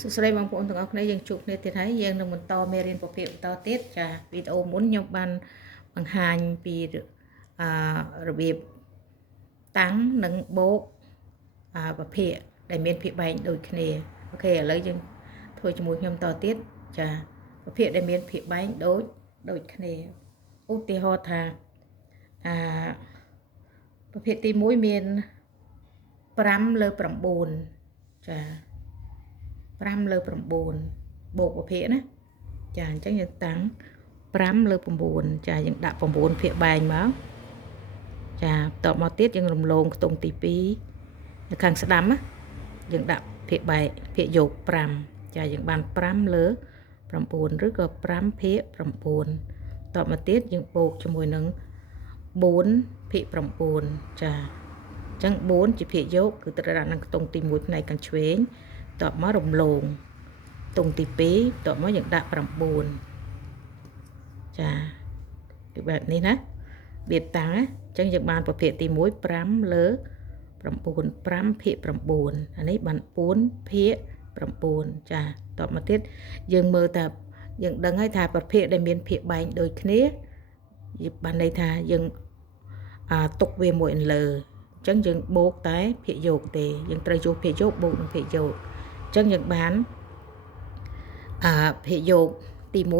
សួស្តីបងប្អូនទាំងអស់គ្នាយើងជួបគ្នាទៀតហើយយើងនឹងបន្តមេរៀនប្រភេទបន្តទៀតចាវីដេអូមុនខ្ញុំបានបង្ហាញពីរបៀបតាំងនិងបូកប្រភេទដែលមានភាគបែងដូចគ្នាអូខេឥឡូវយើងធ្វើជាមួយខ្ញុំតទៀតចាប្រភេទដែលមានភាគបែងដូចគ្នាឧទាហរណ៍ថាប្រភេទទី1មាន5លើ9ចា5លើ9បូកប្រភេទណាចាអញ្ចឹងយើងតាំង5លើ9ចាយើងដាក់9ភាគបែងមកចាបន្តមកទៀតយើងរំលងខ្ទង់ទី2នៅខាងស្ដាំណាយើងដាក់ភាគបែងភាគយក5ចាយើងបាន5លើ9ឬក៏5ភាគ9បន្តមកទៀតយើងបូកជាមួយនឹង4ភាគ9ចាអញ្ចឹង4ជាភាគយកគឺត្រូវដាក់នៅខ្ទង់ទី1ផ្នែកខាងឆ្វេងតបមករំលងខ្ទង់ទី2តបមកយើងដាក់9ចាគឺបែបនេះណាវាតាំងអញ្ចឹងយើងបានប្រភេទទី1 5លើ9 5ភាគ9អានេះបាន4ភាគ9ចាតបមកទៀតយើងមើលថាយើងដឹងហើយថាប្រភេទដែលមានភាគបែងដូចគ្នាយើងបានន័យថាយើងទុកវាមួយលើអញ្ចឹងយើងបូកតែភាគយកទេយើងត្រូវយកភាគយកបូកនឹងភាគយកអញ្ចឹងយើងបានភាគយកទី1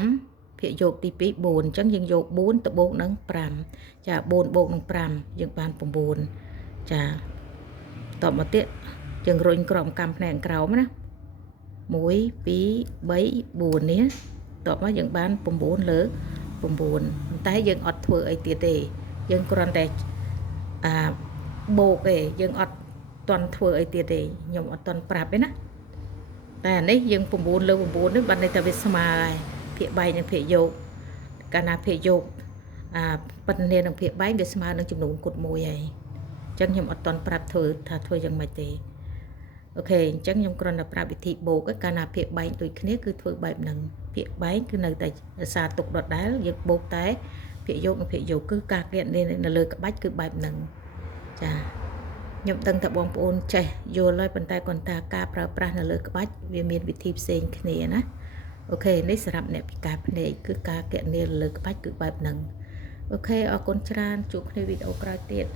5ភាគយកទី2 4អញ្ចឹងយើងយក4ទៅបូកនឹង5ចា4បូកនឹង5យើងបាន9ចាតបមកទៀតយើងរុញក្រោមកម្មផ្នែកក្រោមណា1 2 3 4នេះតបមកយើងបាន9លើ9ប៉ុន្តែយើងអត់ធ្វើអីទៀតទេយើងគ្រាន់តែបូកទេយើងអត់តន់ធ្វើអីទៀតទេខ្ញុំអត់តន់ប្រាប់ទេណាតែអានេះយើង9លើ9នេះបានន័យថាវាស្មើហើយភាគបែងនិងភាគយកកាលណាភាគយកប៉ុន្តែនឹងភាគបែងវាស្មើនឹងចំនួនគុត1ហើយអញ្ចឹងខ្ញុំអត់តន់ប្រាប់ធ្វើយ៉ាងម៉េចទេអូខេអញ្ចឹងខ្ញុំគ្រាន់តែប្រាប់វិធីបូកកាលណាភាគបែងដូចគ្នាគឺធ្វើបែបហ្នឹងភាគបែងគឺនៅតែរសារទុកដដែលយើងបូកតែភាគយកនិងភាគយកគឺការគណនានៅលើក្បាច់គឺបែបហ្នឹងចាខ្ញុំដឹងថាបងប្អូនចេះយល់ហើយប៉ុន្តែគាត់ថាការប្រើប្រាស់នៅលើក្បាច់វាមានវិធីផ្សេងគ្នាណាអូខេនេះសម្រាប់អ្នកពិការភ្នែកគឺការគណនាលើក្បាច់គឺបែបហ្នឹងអូខេអរគុណច្រើនជួបគ្នាវីដេអូក្រោយទៀត